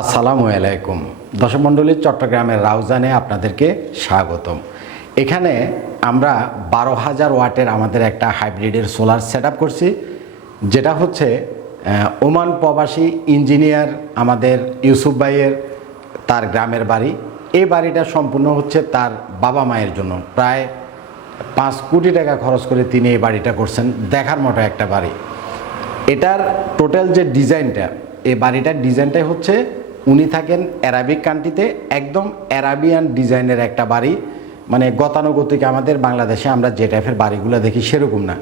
আসসালামু আলাইকুম দর্শক মণ্ডলী, চট্টগ্রামের রাউজানে আপনাদেরকে স্বাগতম। এখানে আমরা 12,000 ওয়াটের আমাদের একটা হাইব্রিডের সোলার সেট আপ করছি, যেটা হচ্ছে ওমান প্রবাসী ইঞ্জিনিয়ার আমাদের ইউসুফ ভাইয়ের তার গ্রামের বাড়ি। এই বাড়িটা সম্পূর্ণ হচ্ছে তার বাবা মায়ের জন্য। প্রায় 5 কোটি টাকা খরচ করে তিনি এই বাড়িটা করছেন। দেখার মতো একটা বাড়ি। এটার টোটাল যে ডিজাইনটা, এই বাড়িটার ডিজাইনটাই হচ্ছে, উনি থাকেন অ্যারাবিক কান্ট্রিতে, একদম অ্যারাবিয়ান ডিজাইনের একটা বাড়ি। মানে গতানুগতিক আমাদের বাংলাদেশে আমরা যে টাইপের বাড়িগুলো দেখি সেরকম না।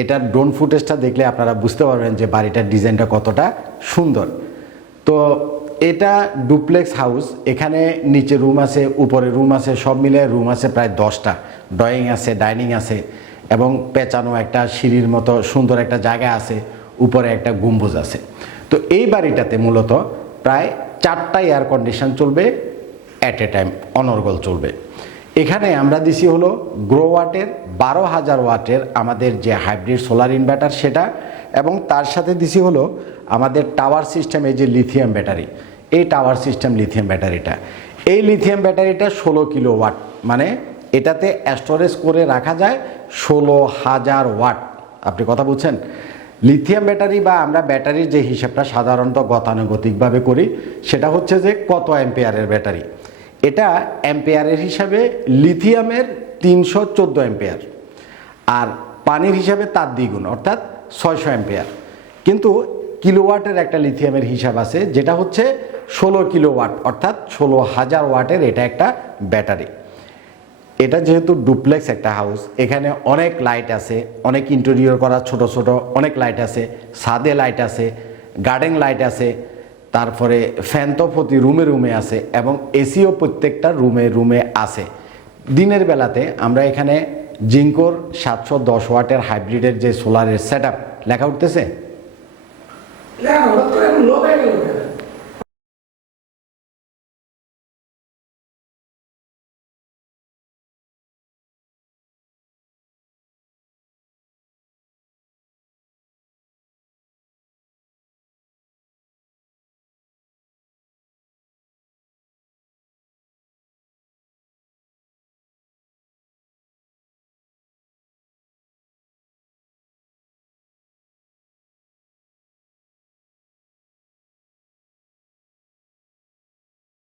এটার ড্রোন ফুটেজটা দেখলে আপনারা বুঝতে পারবেন যে বাড়িটার ডিজাইনটা কতটা সুন্দর। তো এটা ডুপ্লেক্স হাউস। এখানে নিচে রুম আছে, উপরে রুম আছে, সব মিলে রুম আছে প্রায় 10টা। ড্রয়িং আছে, ডাইনিং আছে এবং পেঁচানো একটা সিঁড়ির মতো সুন্দর একটা জায়গা আছে, উপরে একটা গম্বুজ আছে। তো এই বাড়িটাতে মূলত প্রায় 4টা এয়ার কন্ডিশন চলবে অ্যাট এ টাইম, অনর্গল চলবে। এখানে আমরা দিছি হলো গ্রো ওয়াটের 12,000 ওয়াটের আমাদের যে হাইব্রিড সোলার ইনভার্টার সেটা, এবং তার সাথে দিছি হলো আমাদের টাওয়ার সিস্টেম, এই যে লিথিয়াম ব্যাটারি, এই টাওয়ার সিস্টেম লিথিয়াম ব্যাটারিটা। এই লিথিয়াম ব্যাটারিটা 16 কিলো ওয়াট, মানে এটাতে স্টোরেজ করে রাখা যায় 16,000 ওয়াট। আপনি কথা বুঝছেন? লিথিয়াম ব্যাটারি বা আমরা ব্যাটারির যে হিসাবটা সাধারণত গতানুগতিকভাবে করি, সেটা হচ্ছে যে কত অ্যাম্পিয়ারের ব্যাটারি। এটা অ্যাম্পিয়ারের হিসাবে লিথিয়ামের 314 অ্যাম্পিয়ার, আর পানির হিসাবে তার দ্বিগুণ অর্থাৎ 600 অ্যাম্পিয়ার। কিন্তু কিলোওয়াটের একটা লিথিয়ামের হিসাব আছে, যেটা হচ্ছে 16 কিলোওয়াট অর্থাৎ 16,000 ওয়াটের এটা একটা ব্যাটারি। এটা যেহেতু ডুপ্লেক্স একটা হাউস, এখানে অনেক লাইট আছে, অনেক ইন্টেরিয়র করা ছোট ছোট অনেক লাইট আছে, ছাদে লাইট আছে, গার্ডেন লাইট আছে, তারপরে ফ্যান তো প্রতি রুমে রুমে আছে এবং এসিও প্রত্যেকটা রুমে রুমে আছে। দিনের বেলাতে আমরা এখানে জিঙ্কোর 710 ওয়াটের হাইব্রিডের যে সোলারের সেট আপ লেখা উঠতেছে,